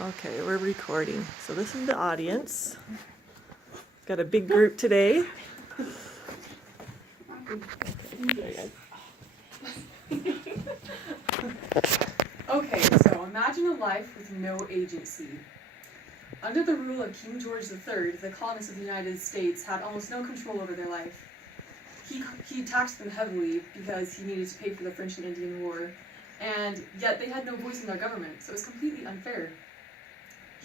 Okay, we're recording. So this is the audience. Got a big group today. Okay, so imagine a life with no agency. Under the rule of King George III, the colonists of the United States had almost no control over their life. He taxed them heavily because he needed to pay for the French and Indian War, and yet they had no voice in their government, so it was completely unfair.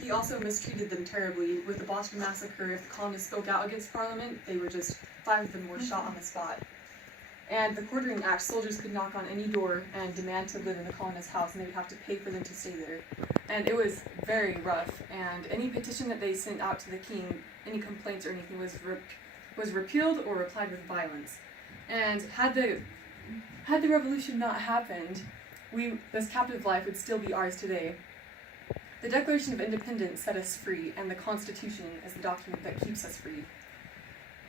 He also mistreated them terribly. With the Boston Massacre, if the colonists spoke out against Parliament, 5 of them were shot on the spot. And the Quartering Act, soldiers could knock on any door and demand to live in the colonist's house, and they would have to pay for them to stay there. And it was very rough, and any petition that they sent out to the king, any complaints or anything, was repealed or replied with violence. And had the revolution not happened, this captive life would still be ours today. The Declaration of Independence set us free, and the Constitution is the document that keeps us free.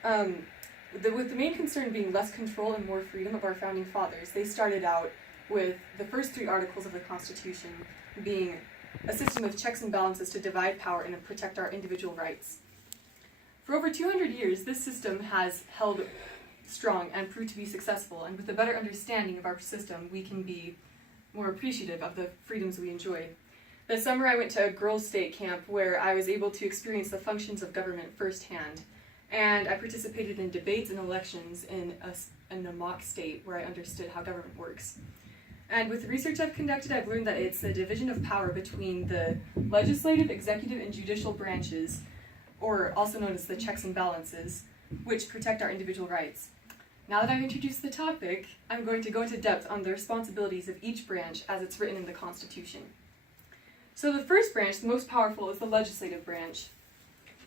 With the main concern being less control and more freedom of our founding fathers, they started out with the first 3 articles of the Constitution being a system of checks and balances to divide power and protect our individual rights. For over 200 years, this system has held strong and proved to be successful, and with a better understanding of our system, we can be more appreciative of the freedoms we enjoy. This summer, I went to a girls' state camp where I was able to experience the functions of government firsthand. And I participated in debates and elections in a mock state where I understood how government works. And with the research I've conducted, I've learned that it's a division of power between the legislative, executive, and judicial branches, or also known as the checks and balances, which protect our individual rights. Now that I've introduced the topic, I'm going to go into depth on the responsibilities of each branch as it's written in the Constitution. So the first branch, the most powerful, is the legislative branch.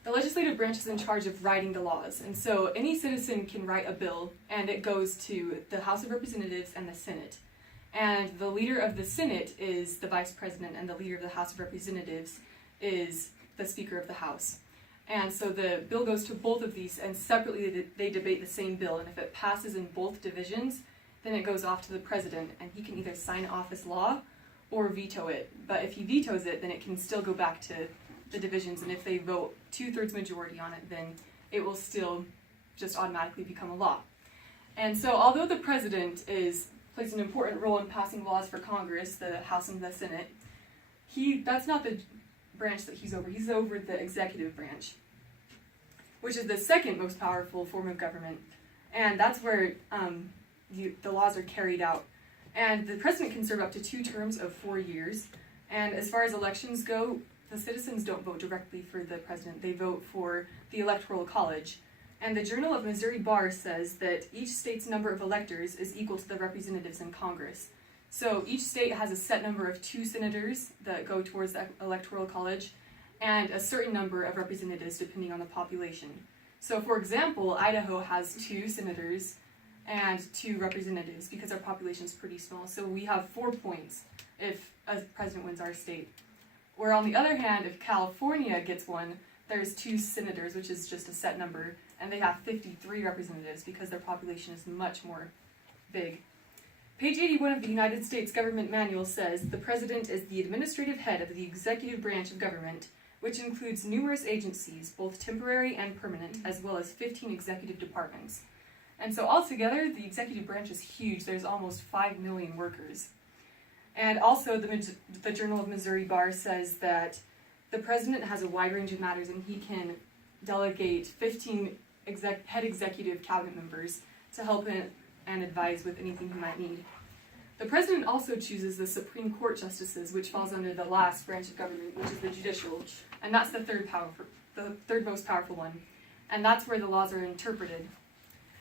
The legislative branch is in charge of writing the laws, and so any citizen can write a bill, and it goes to the House of Representatives and the Senate. And the leader of the Senate is the Vice President, and the leader of the House of Representatives is the Speaker of the House. And so the bill goes to both of these, and separately they debate the same bill, and if it passes in both divisions, then it goes off to the President, and he can either sign it off as law or veto it. But if he vetoes it, then it can still go back to the divisions, and if they vote 2/3 majority on it, then it will still just automatically become a law. And so although the president plays an important role in passing laws for Congress, the House and the Senate, that's not the branch that he's over. He's over the executive branch, which is the second most powerful form of government, and that's where the laws are carried out. And the president can serve up to 2 terms of 4 years, and as far as elections go, the citizens don't vote directly for the president. They vote for the Electoral College. And the Journal of Missouri Bar says that each state's number of electors is equal to the representatives in Congress. So each state has a set number of 2 senators that go towards the Electoral College and a certain number of representatives depending on the population. So for example, Idaho has 2 senators and 2 representatives because our population is pretty small. So we have 4 points if a president wins our state. Where on the other hand, if California gets one, there's 2 senators, which is just a set number, and they have 53 representatives because their population is much more big. Page 81 of the United States Government Manual says, the president is the administrative head of the executive branch of government, which includes numerous agencies, both temporary and permanent, as well as 15 executive departments. And so altogether, the executive branch is huge. There's almost 5 million workers. And also, the Journal of Missouri Bar says that the president has a wide range of matters, and he can delegate 15 head executive cabinet members to help him and advise with anything he might need. The president also chooses the Supreme Court justices, which falls under the last branch of government, which is the judicial, and that's the third most powerful one. And that's where the laws are interpreted.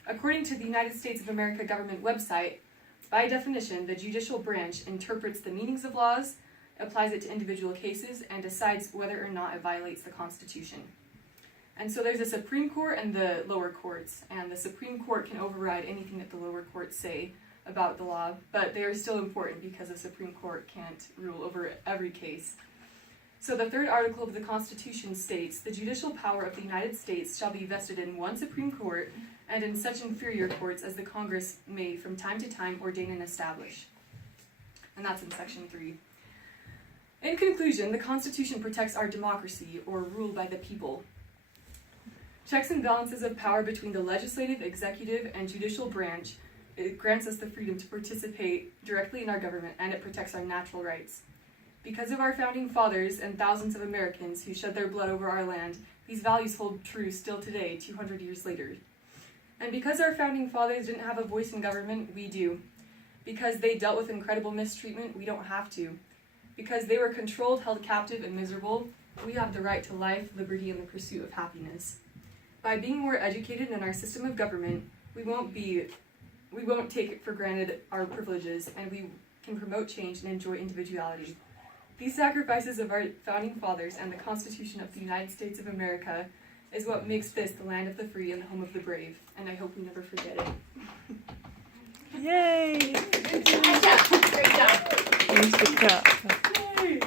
According to the United States of America government website, by definition, the judicial branch interprets the meanings of laws, applies it to individual cases, and decides whether or not it violates the Constitution. And so there's a Supreme Court and the lower courts, and the Supreme Court can override anything that the lower courts say about the law, but they are still important because the Supreme Court can't rule over every case. So the 3rd article of the Constitution states, the judicial power of the United States shall be vested in 1 Supreme Court and in such inferior courts as the Congress may from time to time ordain and establish. And that's in section 3. In conclusion, the Constitution protects our democracy, or rule by the people. Checks and balances of power between the legislative, executive, and judicial branch. It grants us the freedom to participate directly in our government, and it protects our natural rights. Because of our founding fathers and thousands of Americans who shed their blood over our land, these values hold true still today, 200 years later. And because our founding fathers didn't have a voice in government, we do. Because they dealt with incredible mistreatment, we don't have to. Because they were controlled, held captive, and miserable, we have the right to life, liberty, and the pursuit of happiness. By being more educated in our system of government, we won't take for granted our privileges, and we can promote change and enjoy individuality. These sacrifices of our founding fathers and the Constitution of the United States of America is what makes this the land of the free and the home of the brave, and I hope we never forget it. Yay! Great job! Here's the cup. Yay!